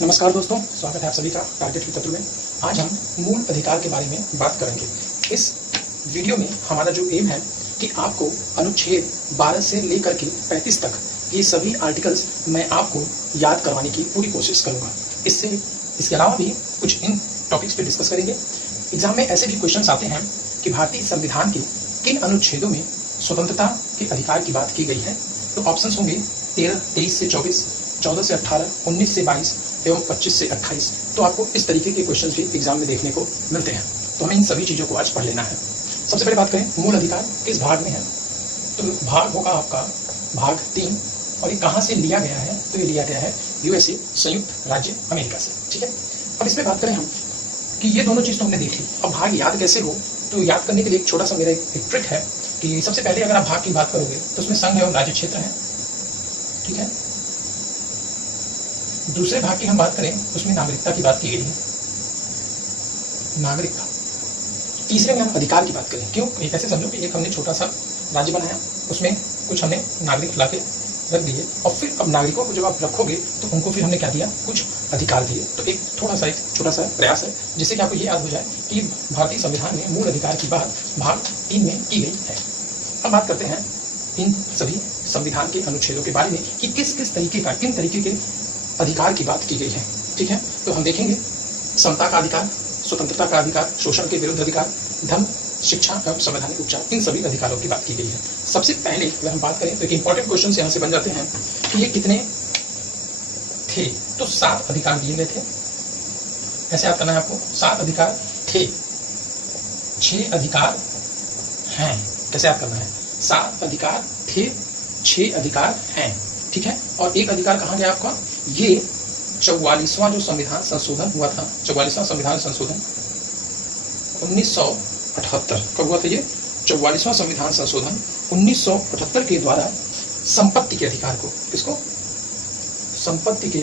नमस्कार दोस्तों, स्वागत है आप सभी का टारगेट के तत्व में। आज हम मूल अधिकार के बारे में बात करेंगे। इस वीडियो में हमारा जो एम है कि आपको अनुच्छेद 12 से लेकर के 35 तक ये सभी आर्टिकल्स मैं आपको याद करवाने की पूरी कोशिश करूंगा। इसके अलावा भी कुछ इन टॉपिक्स पे डिस्कस करेंगे। एग्जाम में ऐसे भी क्वेश्चन आते हैं कि भारतीय संविधान के किन अनुच्छेदों में स्वतंत्रता के अधिकार की बात की गई है। तो ऑप्शन होंगे 13, 23 से 24, 14 से 18, 19 से 22 एवं 25 से 28। तो आपको इस तरीके के क्वेश्चंस भी एग्जाम में देखने को मिलते हैं। तो हमें इन सभी चीज़ों को आज पढ़ लेना है। सबसे पहले बात करें मूल अधिकार किस भाग में है। तो भाग होगा आपका भाग 3 और ये कहाँ से लिया गया है। तो ये लिया गया है यूएसए, संयुक्त राज्य अमेरिका से। ठीक है, अब इसमें बात करें हम कि ये दोनों चीज़ तो हमने देख ली। अब भाग याद कैसे हो, तो याद करने के लिए एक छोटा सा मेरा एक ट्रिक है कि सबसे पहले अगर आप भाग की बात करोगे तो उसमें संघ एवं राज्य क्षेत्र है। ठीक है, दूसरे भाग की हम बात करें उसमें नागरिकता की बात की गई है, नागरिकता। तीसरे में हम अधिकार की बात करें। क्यों, एक ऐसे समझो कि एक हमने छोटा सा राज्य बनाया, उसमें कुछ हमने नागरिक ला के रख दिए और फिर अब नागरिकों को जब आप रखोगे तो उनको फिर हमने क्या दिया, कुछ अधिकार दिए। तो एक छोटा सा प्रयास है जिससे कि आपको ये याद हो जाए कि भारतीय संविधान में मूल अधिकार की बात भाग 3 में की गई है। अब बात करते हैं इन सभी संविधान के अनुच्छेदों के बारे में कि किस किस तरीके का, किन तरीके के अधिकार की बात की गई है। ठीक है, तो हम देखेंगे समता का अधिकार, स्वतंत्रता का अधिकार, शोषण के विरुद्ध अधिकार, धर्म, शिक्षा एवं संवैधानिक उपचार, इन सभी अधिकारों की बात की गई है। सबसे पहले अगर हम बात करें तो एक इंपॉर्टेंट क्वेश्चन यहाँ से बन जाते हैं कि ये कितने थे। तो 7 अधिकार दिए गए थे। ऐसे याद करना है आपको, 7 अधिकार थे, 6 अधिकार हैं। कैसे याद करना है, 7 अधिकार थे, 6 अधिकार हैं। ठीक है, और एक अधिकार कहाँ गया आपका, ये 44वां जो संविधान संशोधन हुआ था, 44वां संविधान संशोधन 1978 कब हुआ था। ये 44वां संविधान संशोधन 1978 के द्वारा संपत्ति के अधिकार को, किसको, संपत्ति के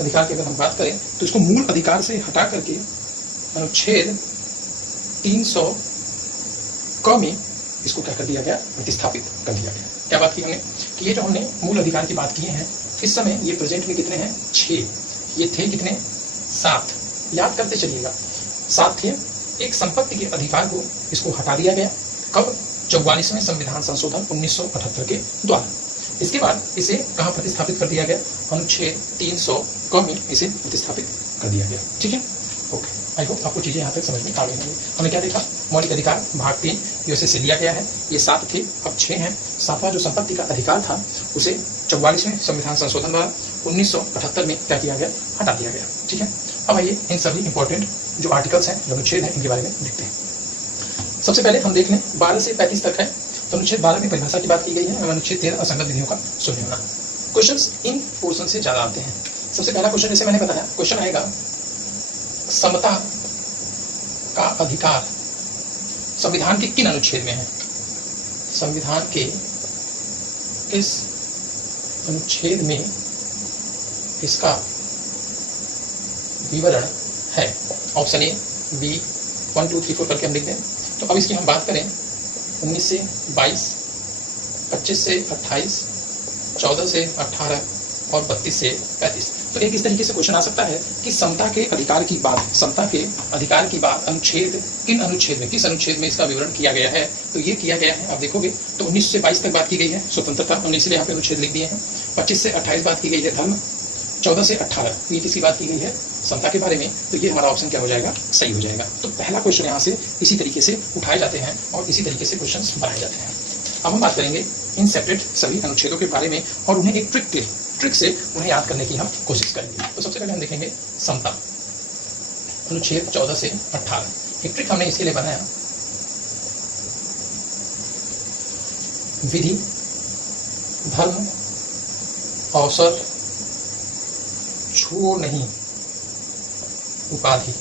अधिकार की अगर हम बात करें तो इसको मूल अधिकार से हटा करके अनुच्छेद 300 क में इसको क्या कर दिया गया, प्रतिस्थापित कर दिया गया। क्या बात की हमने कि ये जो हमने मूल अधिकार की बात की है, इस समय ये प्रेजेंट में कितने हैं, 6। ये थे कितने, 7। याद करते चलिएगा, 7 थे। एक संपत्ति के अधिकार को इसको हटा दिया गया, कब, 44वें संविधान संशोधन 1978 के द्वारा। इसके बाद इसे कहाँ प्रतिस्थापित कर दिया गया, अनुच्छेद 300 क में इसे प्रतिस्थापित कर दिया गया। ठीक है, ओके। आई होप आपको चीजें यहाँ तक समझ में आ गई होंगी। हमने क्या देखा, मौलिक अधिकार भाग 3 यूएसए से लिया गया है। ये 7 थे, अब 6 हैं। 7वां जो संपत्ति का अधिकार था उसे 44वें संविधान संशोधन द्वारा 1978 में क्या किया गया, हटा दिया गया। ठीक है, अब आइए इन सभी इंपॉर्टेंट जो आर्टिकल्स हैं, जो अनुच्छेद हैं, इनके बारे में देखते हैं। सबसे पहले हम देख लें 12 से 35 तक है। तो अनुच्छेद 12 में परिभाषा की बात की गई है और अनुच्छेद 13 असंगत विधियों का शून्य होना। क्वेश्चंस इन पोर्शन से ज्यादा आते हैं। सबसे पहला क्वेश्चन जैसे मैंने बताया, क्वेश्चन आएगा समता का अधिकार संविधान के किन अनुच्छेद में है, संविधान के किस अनुच्छेद में इसका विवरण है। ऑप्शन ए, बी, 1, 2, 3, 4 करके हम लिख दें। तो अब इसकी हम बात करें 19 से 22, 25 से 28, 14 से 18 और 32 से 35। तो एक इस तरीके से क्वेश्चन आ सकता है कि समता के अधिकार की बात, समता के अधिकार की बात अनुच्छेद, किन अनुच्छेद में, किस अनुच्छेद में इसका विवरण किया गया है। तो ये किया गया है, आप देखोगे तो 19 से 22 तक बात की गई है स्वतंत्रता, 19 यहाँ पे अनुच्छेद लिख दिए हैं। 25 से 28 बात की गई है धर्म, 14 से 18 ये किसकी बात की गई है, समता के बारे में। तो ये हमारा ऑप्शन क्या हो जाएगा, सही हो जाएगा। तो पहला क्वेश्चन यहाँ से इसी तरीके से उठाए जाते हैं और इसी तरीके से क्वेश्चन बनाए जाते हैं। अब हम बात करेंगे इन सेपरेट सभी अनुच्छेदों के बारे में और उन्हें एक ट्रिक से उन्हें याद करने की हम कोशिश करेंगे। तो सबसे पहले हम देखेंगे समता, अनुच्छेद 14 से 18। एक ट्रिक हमने इसके लिए बनाया, विधि, धर्म, अवसर, छुओ नहीं, उपाधि।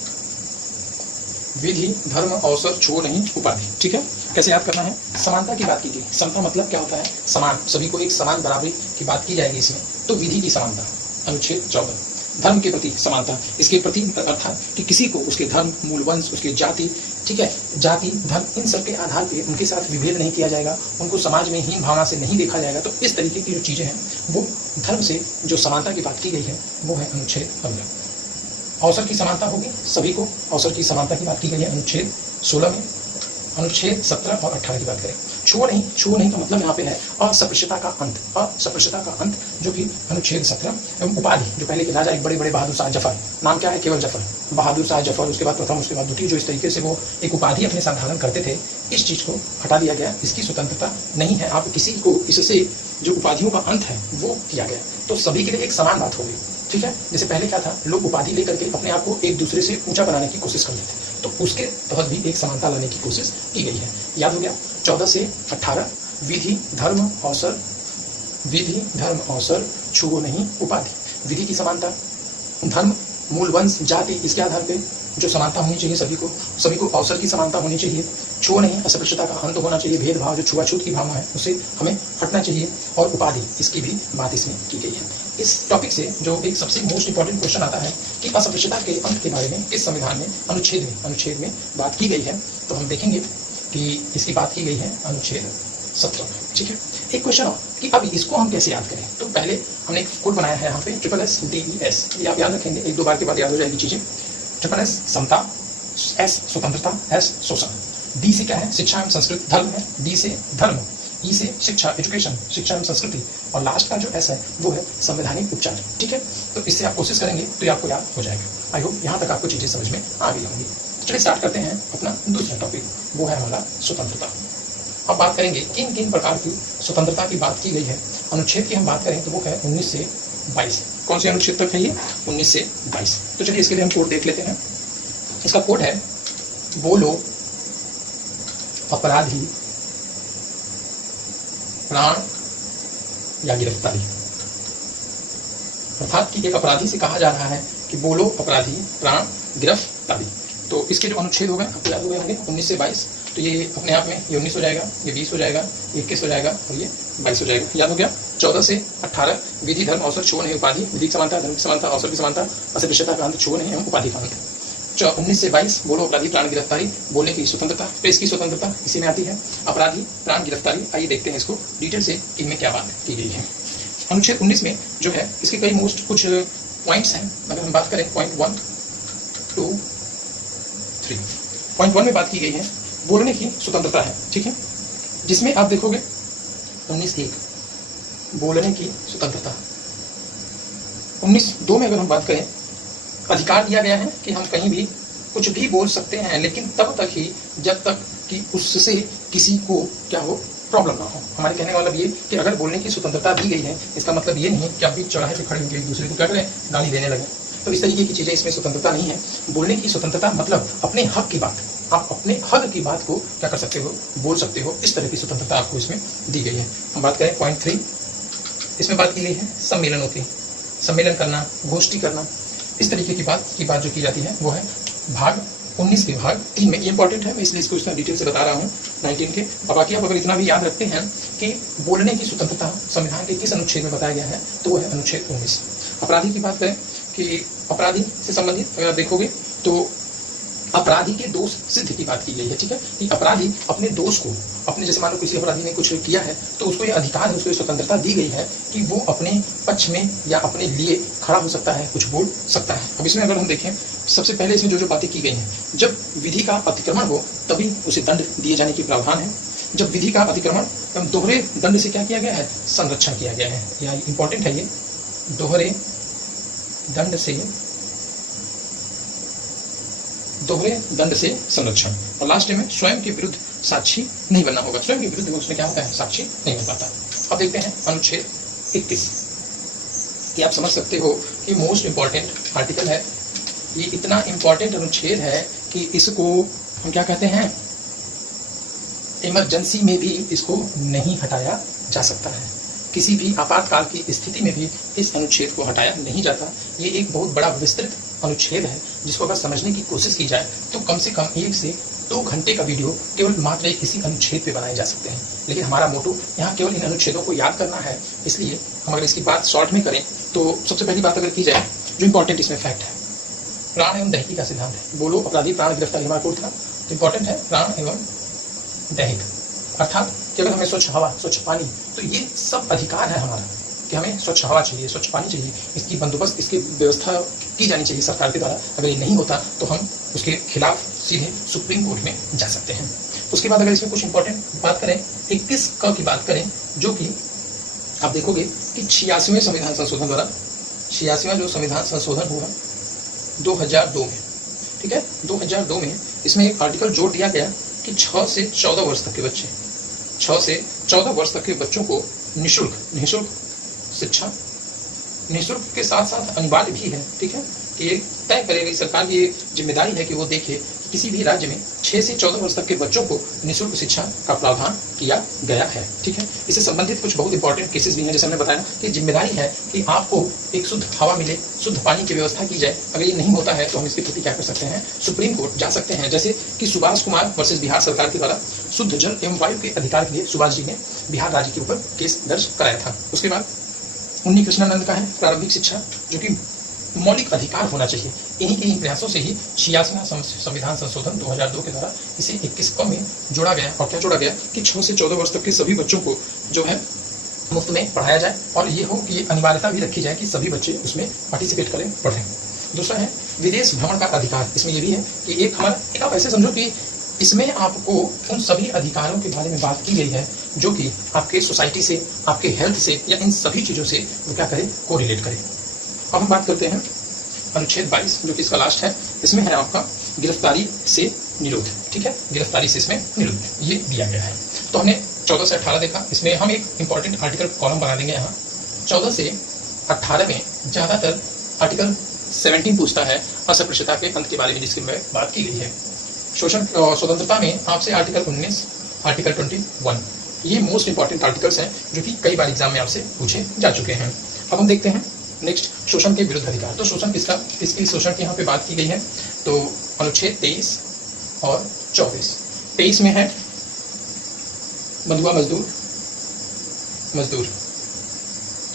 विधि, धर्म, अवसर, छुओ नहीं, उपाधि। ठीक है, कैसे याद करना है, समानता की बात की गई। समता मतलब क्या होता है, समान, सभी को एक समान बराबरी की बात की जाएगी इसमें। तो विधि की समानता, अनुच्छेद 14। धर्म के प्रति समानता, इसके प्रति अर्थात कि किसी को उसके धर्म, मूल वंश, उसकी जाति, ठीक है, जाति, धर्म, इन सब के आधार पे उनके साथ विभेद नहीं किया जाएगा, उनको समाज में हीन भावना से नहीं देखा जाएगा। तो इस तरीके की जो चीजें हैं वो धर्म से जो समानता की बात की गई है वो है अनुच्छेद 15। अवसर की समानता होगी, सभी को अवसर की समानता की बात की गई है अनुच्छेद 16 में। अनुच्छेद 17 और 18 की बात करें, छुओ नहीं, छुओ नहीं का मतलब यहाँ पे है अस्पृश्यता का अंत, अस्पृश्यता का अंत, जो कि अनुच्छेद 17 एवं उपाधि, जो पहले के राजा एक बड़े बड़े बहादुर शाह जफर, नाम क्या है, केवल जफर, बहादुर शाह जफर, उसके बाद प्रथम, उसके बाद द्वितीय, जो इस तरीके से वो एक उपाधि अपने साथ धारण करते थे, इस चीज को हटा दिया गया। इसकी स्वतंत्रता नहीं है, आप किसी को इससे जो उपाधियों का अंत है वो किया गया, तो सभी के लिए एक समान बात हो गई, ठीक है। जैसे पहले क्या था, लोग उपाधि लेकर के अपने आप को एक दूसरे से ऊंचा बनाने की कोशिश करते थे, तो उसके तहत भी एक समानता लाने की कोशिश की गई है। याद हो गया। 14 से 18 विधि धर्म अवसर, विधि धर्म अवसर, छुओ नहीं उपाधि, विधि की समानता, धर्म, मूल वंश, जाति, इसके आधार पे जो समानता होनी चाहिए सभी को अवसर की समानता होनी चाहिए, छुओ नहीं, अस्पृश्यता का अंत होना चाहिए, भेदभाव जो छुआछूत की भावना है उससे हमें हटना चाहिए, और उपाधि, इसकी भी बात इसमें की गई है। इस टॉपिक से जो एक सबसे मोस्ट इंपॉर्टेंट क्वेश्चन आता है कि अस्पृश्यता के अंत के बारे में इस संविधान में अनुच्छेद में बात की गई है, तो हम देखेंगे कि इसकी बात की गई है अनुच्छेद 17 में, ठीक है। एक क्वेश्चन और कि अब इसको हम कैसे याद करें, तो पहले हमने एक कोड बनाया है यहाँ पे SSSDES, ये आप याद रखेंगे, एक दो बार के बाद याद हो जाएगी चीजें। SSS समता, S स्वतंत्रता, S शोषण, D से क्या है, शिक्षा एवं संस्कृति, धर्म है, D से धर्म, E से शिक्षा, एजुकेशन, शिक्षा एवं संस्कृति, और लास्ट का जो S है वो है संवैधानिक उपचार, ठीक है। तो इससे आप कोशिश करेंगे तो ये आपको याद हो जाएगा। आई होप यहाँ तक आपको चीजें समझ में आ गई होंगी। चलिए स्टार्ट करते हैं अपना दूसरा टॉपिक, वो है हमारा स्वतंत्रता। अब बात करेंगे किन किन प्रकार की स्वतंत्रता की बात की गई है। अनुच्छेद की हम बात करें तो वो है 19 से 22। कौन से अनुच्छेद तक है ये, 19 से 22। तो चलिए इसके लिए हम कोड देख लेते हैं। इसका कोड है, बोलो अपराधी प्राण या गिरफ्तारी, अर्थात कि एक अपराधी से कहा जा रहा है कि बोलो अपराधी प्राण गिरफ्तारी। तो इसके जो अनुच्छेद हो गए आपको याद हो गए होंगे 19 से 22। तो ये अपने आप में ये 19 हो जाएगा, ये 20 हो जाएगा, 21 हो जाएगा और ये 22 हो जाएगा। याद हो गया। 14 से 18 विधि धर्म अवसर छुओ नहीं उपाधि, विधि की समानता, धर्म की समानता, अवसर की समानता, अस्पृश्यता का अंत, छुओ नहीं एवं उपाधि का अंत। 19 से 22 बोलो अपराधी प्राण गिरफ्तारी, बोलने की स्वतंत्रता, प्रेस की स्वतंत्रता इसी में आती है। अपराधी प्राण गिरफ्तारी, आइए देखते हैं इसको डिटेल से कि इनमें क्या बात की गई है। अनुच्छेद 19 में जो है इसके कई मोस्ट कुछ पॉइंट्स हैं। अगर हम बात करें पॉइंट 1, 2, 3, पॉइंट 1 में बात की गई है बोलने की स्वतंत्रता है, ठीक है, जिसमें आप देखोगे 19(1) बोलने की स्वतंत्रता। 19(2) में अगर हम बात करें अधिकार दिया गया है कि हम कहीं भी कुछ भी बोल सकते हैं, लेकिन तब तक ही जब तक कि उससे किसी को क्या हो, प्रॉब्लम ना हो। हमारे कहने का मतलब ये कि अगर बोलने की स्वतंत्रता दी गई है, इसका मतलब ये नहीं कि आप भी चौराहे पे खड़े होकर एक दूसरे को क्या करें, गाली देने लगे। तो इस तरीके की चीजें इसमें स्वतंत्रता नहीं है। बोलने की स्वतंत्रता मतलब अपने हक की बात, आप अपने हक की बात को क्या कर सकते हो, बोल सकते हो। इस तरह की स्वतंत्रता आपको इसमें दी गई है। हम बात करें पॉइंट 3, इसमें बात की गई है सम्मेलनों की, सम्मेलन करना, गोष्ठी करना, इस तरीके की बात जो की जाती है वो है भाग 19 के भाग 3 में। ये इंपॉर्टेंट है, मैं इसलिए इसको इतना डिटेल से बता रहा हूँ 19 के। अब बाकी आप अगर इतना भी याद रखते हैं कि बोलने की स्वतंत्रता संविधान के किस अनुच्छेद में बताया गया है, तो वो है अनुच्छेद 19। अपराधी की बात करें कि अपराधी से संबंधित अगर आप देखोगे तो अपराधी के दोष सिद्ध की बात की गई है, ठीक है, कि अपराधी अपने दोष को, अपने जैसे मान लो किसी अपराधी ने कुछ किया है तो उसको ये अधिकार है, उसको ये स्वतंत्रता दी गई है कि वो अपने पक्ष में या अपने लिए खड़ा हो सकता है, कुछ बोल सकता है। अब इसमें अगर हम देखें, सबसे पहले इसमें जो बातें की गई हैं, जब विधि का अतिक्रमण हो तभी उसे दंड दिए जाने की प्रावधान है। जब विधि का अतिक्रमण दोहरे दंड से क्या किया गया है, संरक्षण किया गया है। यहाँ इंपॉर्टेंट है ये, दोहरे दंड से संरक्षण। और लास्ट में स्वयं के विरुद्ध साक्षी नहीं बनना होगा। स्वयं के विरुद्ध उसमें क्या होता है, साक्षी नहीं बन पाता। अब देखते हैं अनुच्छेद 21। ये आप समझ सकते हो कि मोस्ट इंपॉर्टेंट आर्टिकल है। ये इतना इंपॉर्टेंट अनुच्छेद है कि इसको हम क्या कहते हैं, इमरजेंसी में भी इसको नहीं हटाया जा सकता है। किसी भी आपातकाल की स्थिति में भी इस अनुच्छेद को हटाया नहीं जाता। ये एक बहुत बड़ा विस्तृत अनुच्छेद है जिसको अगर समझने की कोशिश की जाए तो कम से कम 1 से 2 घंटे का वीडियो केवल मात्र एक इसी अनुच्छेद पे बनाए जा सकते हैं। लेकिन हमारा मोटो यहाँ केवल इन अनुच्छेदों को याद करना है, इसलिए हम अगर इसकी बात शॉर्ट में करें तो सबसे पहली बात अगर की जाए जो इंपॉर्टेंट इसमें फैक्ट है, प्राण एवं दैहिकी का सिद्धांत है। बोलो अपराधी प्राण गिरफ्तारी हमारा कोर्ट था, तो इंपॉर्टेंट है प्राण एवं दैहिक, अर्थात कि अगर हमें स्वच्छ हवा, स्वच्छ पानी, तो ये सब अधिकार है हमारा कि हमें स्वच्छ हवा चाहिए, स्वच्छ पानी चाहिए, इसकी बंदोबस्त, इसकी व्यवस्था की जानी चाहिए सरकार के द्वारा। अगर ये नहीं होता तो हम उसके खिलाफ सीधे सुप्रीम कोर्ट में जा सकते हैं। उसके बाद अगर इसमें कुछ इंपॉर्टेंट बात करें, 21 क की बात करें, जो कि आप देखोगे कि 86वें संविधान संशोधन द्वारा, 86वां जो संविधान संशोधन हुआ 2002 में, ठीक है, 2002 में इसमें एक आर्टिकल जोड़ दिया गया कि 6 से 14 वर्ष तक के बच्चे, 6 से 14 वर्ष तक के बच्चों को निःशुल्क शिक्षा, निःशुल्क के साथ साथ अनिवार्य भी है, ठीक है, कि ये तय करेगी सरकार की जिम्मेदारी है कि वो देखे कि किसी भी राज्य में 6 से 14 वर्ष तक के बच्चों को निःशुल्क शिक्षा का प्रावधान किया गया है, ठीक है। इससे संबंधित कुछ बहुत इंपॉर्टेंट केसेस भी हैं, जैसे हमने बताया कि जिम्मेदारी है कि आपको एक शुद्ध हवा मिले, शुद्ध पानी की व्यवस्था की जाए। अगर ये नहीं होता है तो हम इसके प्रति क्या कर सकते हैं, सुप्रीम कोर्ट जा सकते हैं। जैसे कि सुभाष कुमार वर्सेस बिहार सरकार के द्वारा शुद्ध जल एवं वायु के अधिकार के लिए सुभाष जी ने बिहार राज्य के ऊपर केस दर्ज कराया था। उसके बाद उन्नी कृष्णानंद का है प्रारंभिक शिक्षा, जो कि मौलिक अधिकार होना चाहिए। इन्हीं के प्रयासों से ही 86वां संविधान संशोधन 2002 के द्वारा इसे 21 क में जोड़ा गया। और क्या जोड़ा गया कि 6 से 14 वर्ष तक के सभी बच्चों को जो है मुफ्त में पढ़ाया जाए, और ये हो कि अनिवार्यता भी रखी जाए कि सभी बच्चे उसमें पार्टिसिपेट करें, पढ़ें। दूसरा है विदेश भ्रमण का अधिकार। इसमें ये भी है कि एक आप ऐसे समझो कि इसमें आपको उन सभी अधिकारों के बारे में बात की गई है जो कि आपके सोसाइटी से, आपके हेल्थ से, या इन सभी चीज़ों से वो क्या करे, को रिलेट करे। अब हम बात करते हैं अनुच्छेद 22, जो कि इसका लास्ट है। इसमें है आपका गिरफ्तारी से निरोध, ठीक है, गिरफ्तारी से इसमें निरोध ये दिया गया है। तो हमने 14 से 18 देखा। इसमें हम एक इंपॉर्टेंट आर्टिकल कॉलम बना देंगे यहाँ। 14 से 18 में ज़्यादातर आर्टिकल 17 पूछता है अस्पृश्यता के अंत के बारे में, जिसकी बात की गई है। शोषण स्वतंत्रता में आपसे आर्टिकल 19, आर्टिकल 21, ये मोस्ट इंपॉर्टेंट आर्टिकल्स हैं जो कि कई बार एग्जाम में आपसे पूछे जा चुके हैं। अब हम देखते हैं नेक्स्ट, शोषण के विरुद्ध अधिकार। तो शोषण किसका, किसकी शोषण की यहाँ पे बात की गई है, तो अनुच्छेद 23 और 24। 23 में है बंधुआ मजदूर,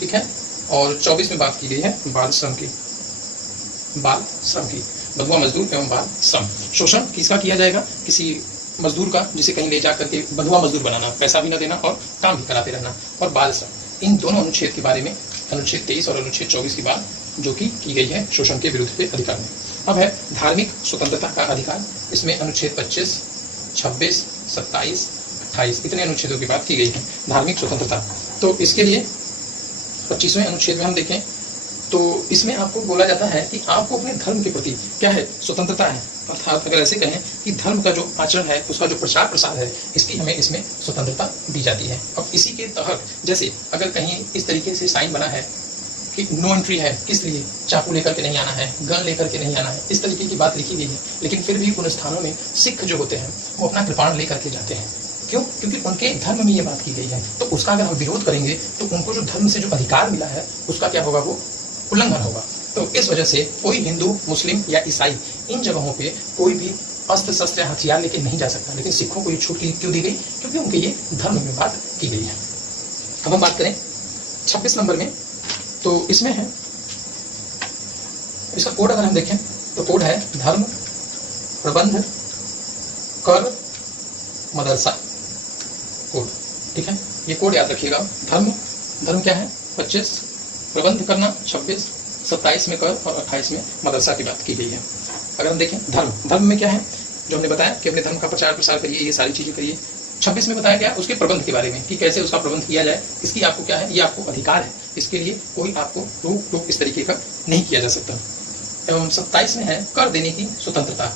ठीक है, और 24 में बात की गई है बाल श्रम की, बंधुआ मजदूर एवं बाल श्रम। शोषण किसका किया जाएगा, किसी मजदूर का, जिसे कहीं ले जा करके बंधुआ मजदूर बनाना, पैसा भी न देना और काम भी कराते रहना, और बाल श्रम। इन दोनों अनुच्छेद के बारे में अनुच्छेद 23 और अनुच्छेद 24 की बात जो कि की गई है शोषण के विरुद्ध के अधिकार में। अब है धार्मिक स्वतंत्रता का अधिकार। इसमें अनुच्छेद 25, 26, 27, 28 इतने अनुच्छेदों की बात की गई है धार्मिक स्वतंत्रता। तो इसके लिए 25वें अनुच्छेद में हम देखें तो इसमें आपको बोला जाता है कि आपको अपने धर्म के प्रति क्या है, स्वतंत्रता है। अर्थात अगर ऐसे कहें कि धर्म का जो आचरण है, उसका जो प्रचार प्रसार है, इसकी हमें इसमें स्वतंत्रता दी जाती है। अब इसी के तहत जैसे अगर कहीं इस तरीके से साइन बना है कि नो एंट्री है, किस लिए, चाकू लेकर के नहीं आना है, गन लेकर के नहीं आना है, इस तरीके की बात लिखी गई है, लेकिन फिर भी उन स्थानों में सिख जो होते हैं वो अपना कृपाण लेकर के जाते हैं। क्यों? क्योंकि उनके धर्म में ये बात की गई है। तो उसका अगर हम विरोध करेंगे तो उनको जो धर्म से जो अधिकार मिला है उसका क्या होगा, वो उल्लंघन होगा। तो इस वजह से कोई हिंदू, मुस्लिम या ईसाई इन जगहों पे कोई भी अस्त्र शस्त्र हथियार लेके नहीं जा सकता। लेकिन सिखों को ये छूट क्यों दी गई? क्योंकि उनके ये धर्म में बात की गई है। अब हम बात करें 26 नंबर में, तो इसमें है इसका कोड अगर हम देखें तो कोड है धर्म, प्रबंध, कर, मदरसा कोड। ठीक है, ये कोड याद रखिएगा। धर्म क्या है 25, प्रबंध करना 26, 27 में कर और 28 में मदरसा की बात की गई है। अगर हम देखें धर्म में क्या है, जो हमने बताया कि अपने धर्म का प्रचार प्रसार करिए, ये सारी चीजें करिए। 26 में बताया गया उसके प्रबंध के बारे में कि कैसे उसका प्रबंध किया जाए, इसकी आपको क्या है, ये आपको अधिकार है, इसके लिए कोई आपको रोक टोक इस तरीके का नहीं किया जा सकता। एवं 27 में है कर देने की स्वतंत्रता,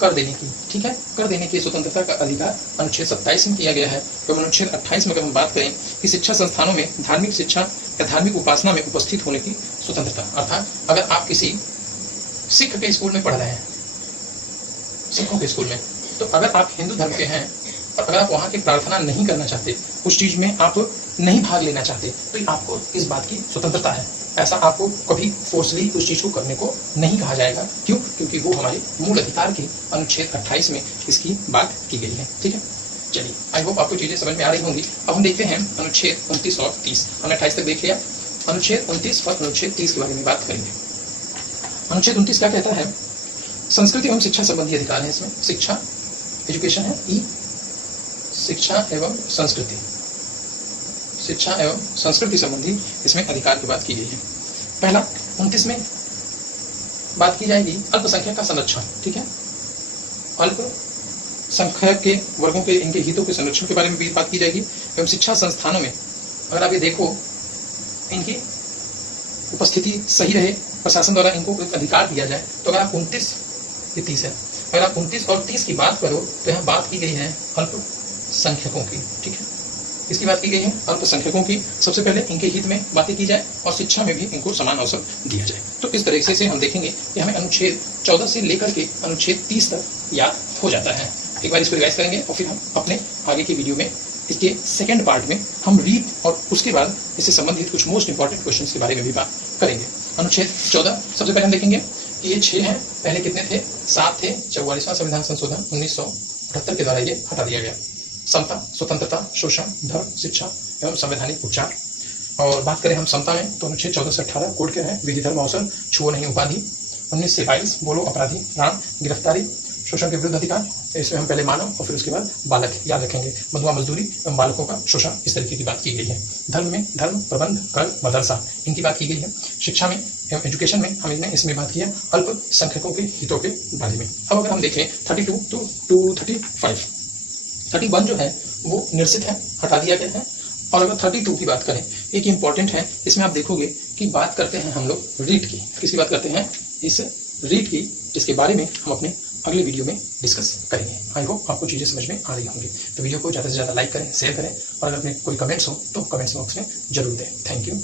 कर देने की, ठीक है, कर देने की स्वतंत्रता का अधिकार अनुच्छेद 27 में किया गया है। एवं अनुच्छेद 28 में अगर हम बात करें कि शिक्षा संस्थानों में धार्मिक शिक्षा या धार्मिक उपासना में उपस्थित होने की स्वतंत्रता, अर्थात अगर आप किसी सिख के स्कूल में पढ़ रहे हैं, सिखों के स्कूल में, तो अगर आप हिंदू धर्म के हैं और अगर आप वहाँ की प्रार्थना नहीं करना चाहते, उस चीज में आप नहीं भाग लेना चाहते, तो आपको इस बात की स्वतंत्रता है। ऐसा आपको कभी फोर्सली उस चीज को करने को नहीं कहा जाएगा। क्यों? क्योंकि वो हमारे मूल अधिकार के अनुच्छेद 28 में इसकी बात की गई है। ठीक है, चलिए, आई होप आपको चीजें समझ में आ रही होंगी। अब हम देखते हैं अनुच्छेद 29 और 30। हमने 28 तक देख लिया, अनुच्छेद 29 और अनुच्छेद 30 के बारे में बात करेंगे। अनुच्छेद 29 क्या कहता है? संस्कृति एवं शिक्षा संबंधी अधिकार है इसमें। शिक्षा, एजुकेशन है ई, शिक्षा एवं संस्कृति, शिक्षा एवं संस्कृति संबंधी इसमें अधिकार की बात की गई है। पहला 29 में बात की जाएगी अल्पसंख्यक का संरक्षण, ठीक है। अल्पसंख्यक के वर्गों के इनके हितों के संरक्षण के बारे में भी बात की जाएगी। एवं शिक्षा संस्थानों में अगर आप ये देखो, इनकी उपस्थिति सही रहे, प्रशासन द्वारा इनको एक अधिकार दिया जाए। तो अगर आप 29, ये 30 है, अगर आप 29 और 30 की बात करो तो यहाँ बात की गई है अल्पसंख्यकों की, ठीक है। इसकी बात की गई है अल्पसंख्यकों की। सबसे पहले इनके हित में बातें की जाए और शिक्षा में भी इनको समान अवसर दिया जाए। तो इस तरीके से हम देखेंगे कि हमें अनुच्छेद 14 से लेकर के अनुच्छेद 30 तक याद हो जाता है। एक बार इसको रिवाइज करेंगे और फिर हम अपने आगे की वीडियो में इसके सेकेंड पार्ट में हम रीड और उसके बाद इससे संबंधित कुछ मोस्ट इंपॉर्टेंट क्वेश्चन के बारे में भी बात करेंगे। अनुच्छेद 14 सबसे पहले हम देखेंगे कि ये 6 हैं, पहले कितने थे? 7 थे। 44वां संविधान संशोधन 1978 के द्वारा ये हटा दिया गया। समता, स्वतंत्रता, शोषण, धर्म, शिक्षा एवं संवैधानिक उपचार। और बात करें हम समता में तो अनुच्छेद 14 से 18 कोड के हैं, विधि, धर्म, अवसर, छुओ नहीं उपाधि। 19 से 22 बोलो अपराधी, राण, गिरफ्तारी, शोषण के विरुद्ध अधिकार। इसमें हम पहले मानव और फिर उसके बाद बालक याद रखेंगे। बंधुआ मजदूरी एवं बालकों का शोषण, इस तरीके की बात की गई है। धर्म में धर्म, प्रबंध, कर, मदरसा, इनकी बात की गई है। शिक्षा में एवं एजुकेशन में हमने इसमें बात की है अल्पसंख्यकों के हितों के बारे में। अब अगर हम देखें 32 to 35, 31 जो है वो निरसित है, हटा दिया गया है। और अगर 32 की बात करें, एक इंपॉर्टेंट है, इसमें आप देखोगे कि बात करते हैं हम लोग रीट की। किसकी बात करते हैं? इस रीट की, जिसके बारे में हम अपने अगले वीडियो में डिस्कस करेंगे। आई होप आपको चीज़ें समझ में आ रही होंगी। तो वीडियो को ज़्यादा से ज़्यादा लाइक करें, शेयर करें और अगर अपने कोई कमेंट्स हो तो कमेंट्स बॉक्स में जरूर दें। Thank you.